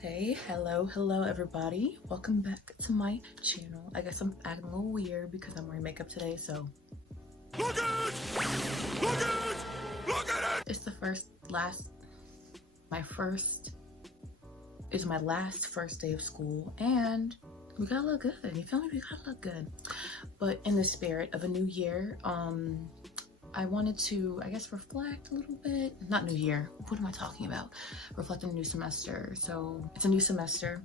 Hey, hello everybody. Welcome back to my channel. I guess I'm acting a little weird because I'm wearing makeup today, so look at it! Look at it! Look at it! It's the my last first day of school, and we gotta look good. You feel me? We gotta look good. But in the spirit of a new year, I wanted to, I guess, reflect a little bit. Not new year. What am I talking about? Reflect on a new semester. So it's a new semester,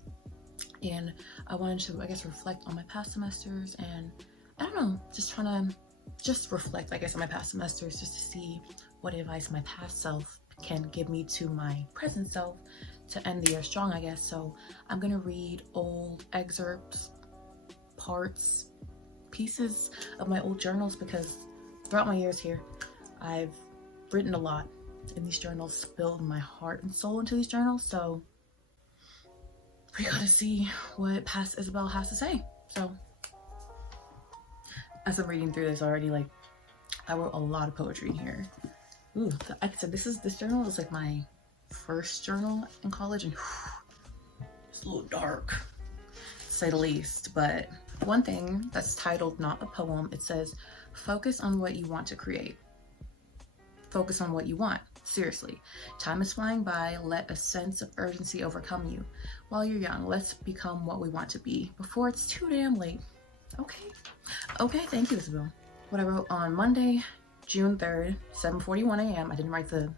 and I wanted to, I guess, reflect on my past semesters, and I don't know, just trying to reflect, I guess, on my past semesters, just to see what advice my past self can give me to my present self to end the year strong, I guess. So I'm gonna read old excerpts, parts, pieces of my old journals, because throughout my years here, I've written a lot in these journals, spilled my heart and soul into these journals. So we gotta see what past Isabel has to say. So as I'm reading through this already, like, I wrote a lot of poetry in here. Ooh, like I said, this journal is like my first journal in college, and it's a little dark, to say the least. But one thing that's titled Not a Poem, it says, focus on what you want to create. Focus on what you want. Seriously. Time is flying by. Let a sense of urgency overcome you. While you're young, let's become what we want to be before it's too damn late. Okay, thank you, Isabel. What I wrote on Monday, June 3rd, 7:41 a.m. I didn't write the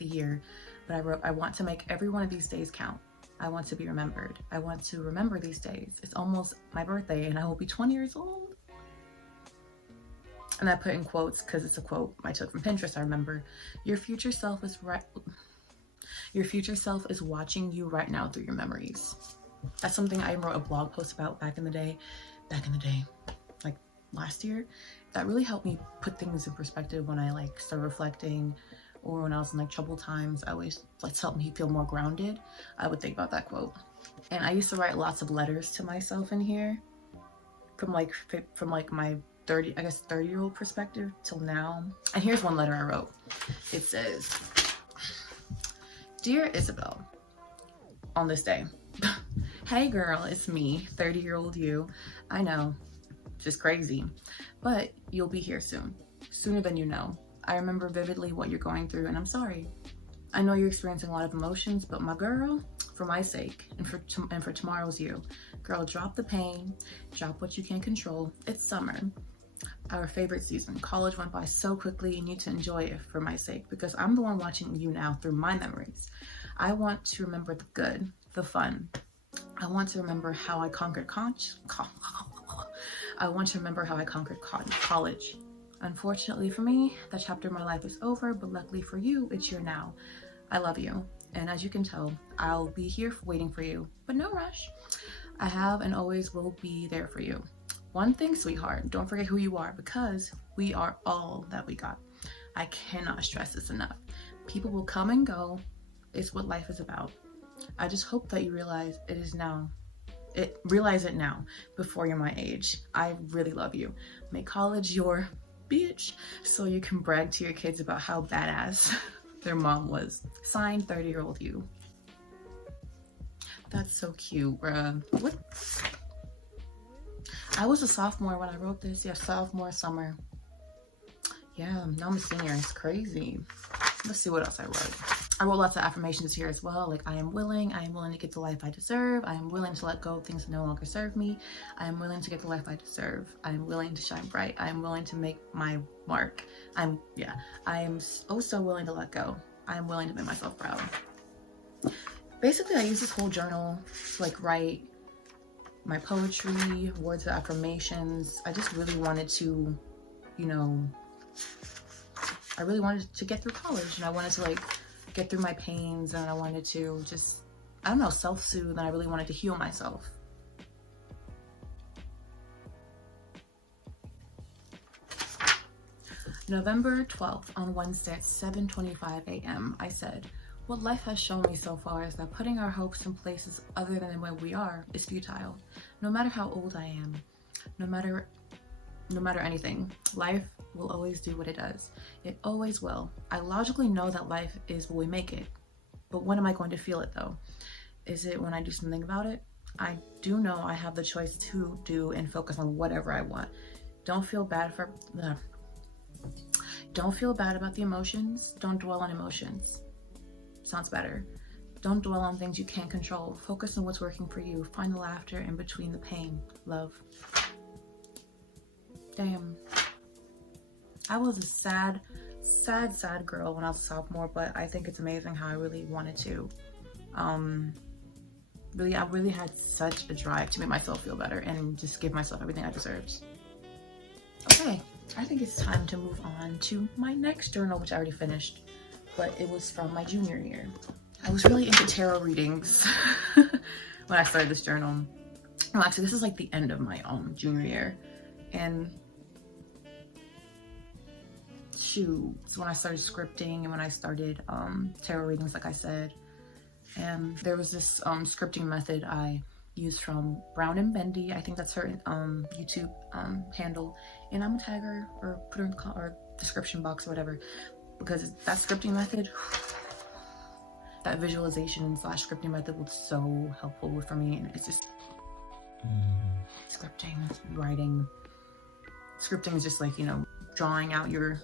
year, but I wrote, I want to make every one of these days count. I want to be remembered. I want to remember these days. It's almost my birthday and I will be 20 years old. And I put in quotes because it's a quote I took from Pinterest. I remember, your future self is watching you right now through your memories. That's something I wrote a blog post about back in the day, like last year. That really helped me put things in perspective when I like started reflecting, or when I was in like troubled times. I always like helped me feel more grounded. I would think about that quote. And I used to write lots of letters to myself in here, from my 30-year-old perspective till now. And here's one letter I wrote. It says, Dear Isabel, on this day. Hey girl, it's me, 30-year-old you. I know, just crazy, but you'll be here soon, sooner than you know. I remember vividly what you're going through, and I'm sorry. I know you're experiencing a lot of emotions, but my girl, for my sake, and for tomorrow's you, girl, drop the pain, drop what you can't control. It's summer, our favorite season. College went by so quickly, and you need to enjoy it for my sake, because I'm the one watching you now through my memories. I want to remember the good, the fun. I want to remember how I conquered college. Unfortunately for me, that chapter of my life is over, but luckily for you, it's your now. I love you, and as you can tell, I'll be here waiting for you, but no rush. I have and always will be there for you. One thing, sweetheart, don't forget who you are, because we are all that we got. I cannot stress this enough. People will come and go. It's what life is about. I just hope that you realize it now, before you're my age. I really love you. Make college your bitch, so you can brag to your kids about how badass their mom was. Signed, 30-year-old you. That's so cute, bruh. What? I was a sophomore when I wrote this. Yeah, sophomore summer. Yeah, now I'm a senior. It's crazy. Let's see what else I wrote. I wrote lots of affirmations here as well, like I am willing to get the life I deserve. I am willing to let go of things that no longer serve me. I am willing to get the life I deserve. I am willing to shine bright. I am willing to make my mark. I am so willing to let go. I am willing to make myself proud. Basically, I use this whole journal to like write my poetry, words of affirmations. I just really wanted to, I really wanted to get through college, and I wanted to like get through my pains, and I wanted to just, I don't know, self-soothe, and I really wanted to heal myself. November 12th, on Wednesday at 7:25 a.m., I said, what life has shown me so far is that putting our hopes in places other than where we are is futile. No matter how old I am, no matter no matter anything, life will always do what it does. It always will. I logically know that life is what we make it. But when am I going to feel it though? Is it when I do something about it? I do know I have the choice to do and focus on whatever I want. Don't feel bad about the emotions. Don't dwell on emotions. Sounds better. Don't dwell on things you can't control. Focus on what's working for you. Find the laughter in between the pain. Love. Damn. I was a sad girl when I was a sophomore, but I think it's amazing how I really wanted to. I really had such a drive to make myself feel better and just give myself everything I deserved. Okay, I think it's time to move on to my next journal, which I already finished, but it was from my junior year. I was really into tarot readings when I started this journal. Well, actually, this is like the end of my junior year, and shoot, it's when I started scripting and when I started tarot readings, like I said. And there was this scripting method I used from Brown and Bendy. I think that's her YouTube handle, and I'm gonna tag her or put her in the description box or whatever, because that scripting method, that visualization / scripting method was so helpful for me. And it's just scripting, writing. Scripting is just like, you know, writing out your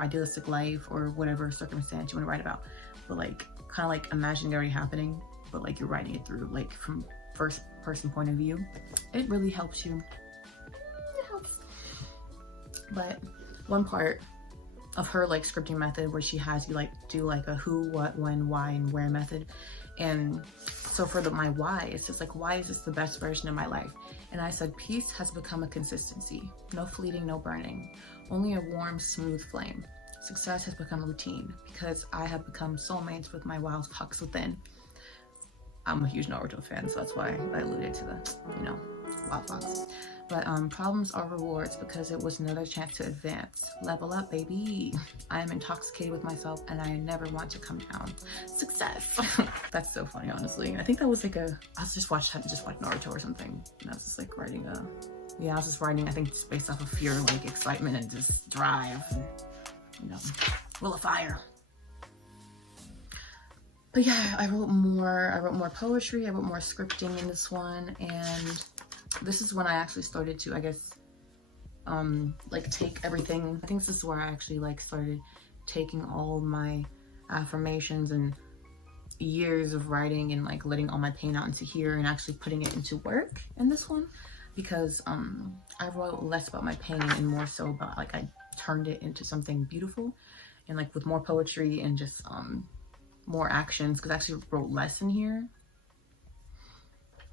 idealistic life or whatever circumstance you want to write about, but like kind of like imagining it already happening, but like you're writing it through like from first person point of view. It really helps you. It helps. But one part of her like scripting method where she has you like do like a who, what, when, why, and where method. And so for my why, it's just like, why is this the best version of my life? And I said, peace has become a consistency. No fleeting, no burning. Only a warm, smooth flame. Success has become routine because I have become soulmates with my wild fox within. I'm a huge Naruto fan, so that's why I alluded to the, you know, wild fox. But problems are rewards because it was another chance to advance. Level up, baby. I am intoxicated with myself and I never want to come down. Success. That's so funny, honestly. I think that was like had to just watch Naruto or something. And I was just like writing I was just writing, I think just based off of fear, like excitement and just drive. And, you know, will of fire. But yeah, I wrote more poetry, I wrote more scripting in this one, and this is when I actually started to, I guess, like take everything. I think this is where I actually like started taking all my affirmations and years of writing and like letting all my pain out into here and actually putting it into work in this one, because I wrote less about my pain and more so about like I turned it into something beautiful and like with more poetry and just more actions, because I actually wrote less in here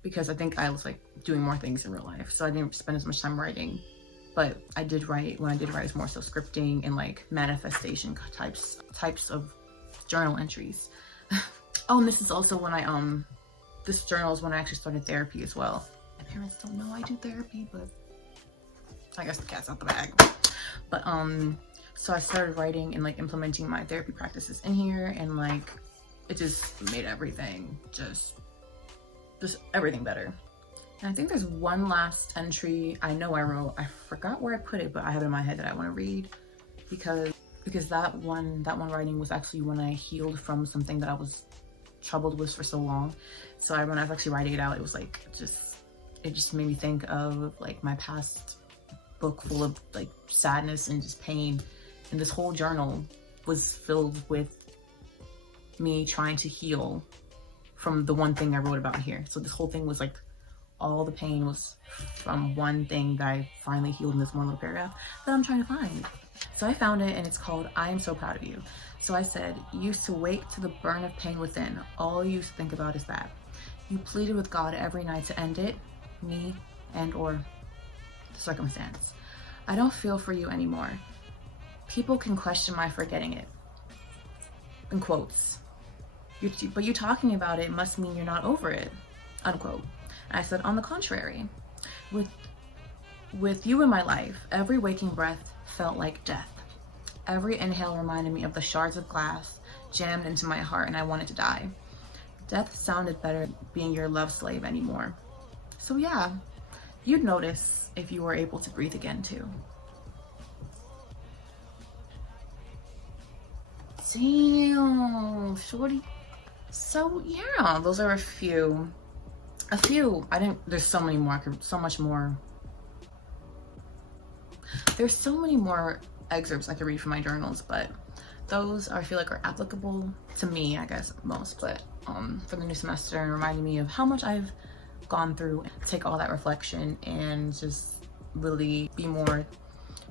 because I think I was like doing more things in real life, so I didn't spend as much time writing. But I did write, when I did write, it's more so scripting and like manifestation types of journal entries. Oh, and this is also when this journal is when I actually started therapy as well. My parents don't know I do therapy, but I guess the cat's out the bag. But so I started writing and like implementing my therapy practices in here, and like it just made everything just everything better. And I think there's one last entry I know I wrote. I forgot where I put it, but I have it in my head that I want to read because that one writing was actually when I healed from something that I was troubled with for so long. So when I was actually writing it out, it was like it just made me think of like my past book full of like sadness and just pain, and this whole journal was filled with me trying to heal from the one thing I wrote about here. So this whole thing was like all the pain was from one thing that I finally healed in this one little paragraph that I'm trying to find. So I found it, and it's called I Am So Proud of You. So I said, you used to wake to the burn of pain within. All you used to think about is that. You pleaded with God every night to end it, me, and or the circumstance. I don't feel for you anymore. People can question my forgetting it. In quotes. But you talking about it must mean you're not over it. Unquote. And I said, on the contrary, with you in my life, every waking breath felt like death. Every inhale reminded me of the shards of glass jammed into my heart, and I wanted to die. Death sounded better than being your love slave anymore. So yeah, you'd notice if you were able to breathe again too. Damn, shorty. So yeah, those are a few. I didn't, there's so many more, so much more. There's so many more excerpts I could read from my journals, but those I feel like are applicable to me, I guess, most. But for the new semester, and reminding me of how much I've gone through, take all that reflection and just really be more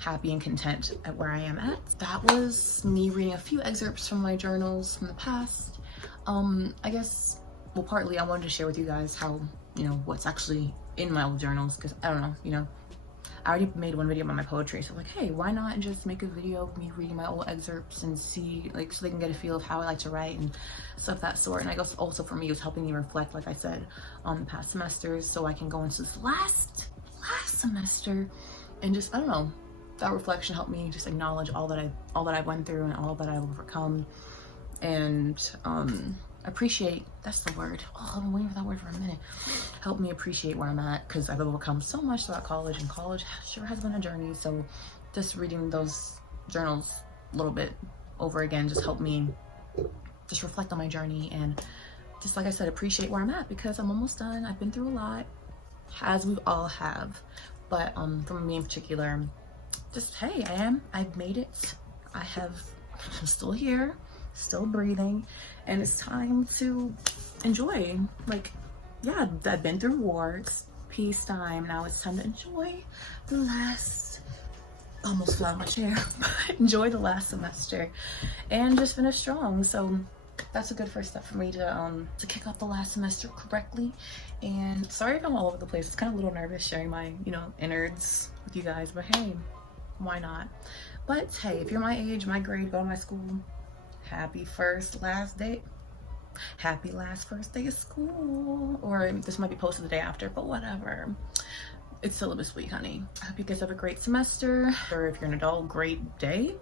happy and content at where I am at. That was me reading a few excerpts from my journals from the past. I guess, well, partly I wanted to share with you guys how, you know, what's actually in my old journals, because I don't know, you know, I already made one video about my poetry, so I'm like, hey, why not just make a video of me reading my old excerpts and see, like, so they can get a feel of how I like to write and stuff that sort. And I guess also for me, it was helping me reflect, like I said, on the past semesters, so I can go into this last semester and just, I don't know, that reflection helped me just acknowledge all that I went through and all that I've overcome, and appreciate, that's the word. Oh, I've been waiting for that word for a minute. Help me appreciate where I'm at, because I've overcome so much throughout college, and college sure has been a journey. So just reading those journals a little bit over again just helped me just reflect on my journey and just, like I said, appreciate where I'm at, because I'm almost done. I've been through a lot, as we all have, but for me in particular, just, hey, I've made it. I'm still here, still breathing, and it's time to enjoy. Like, yeah, I've been through war, it's peacetime, now it's time to enjoy the last, almost fell out of my chair, but enjoy the last semester and just finish strong. So that's a good first step for me to kick off the last semester correctly. And sorry if I'm all over the place, it's kind of a little nervous sharing my, you know, innards with you guys, but hey, why not? But hey, if you're my age, my grade, go to my school, happy first last day of school. Or this might be posted the day after, but whatever, it's syllabus week, honey. I hope you guys have a great semester, or if you're an adult, great day.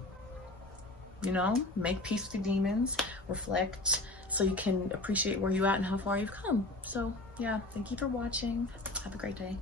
You know, make peace with the demons, reflect, so you can appreciate where you're at and how far you've come. So yeah, thank you for watching, have a great day.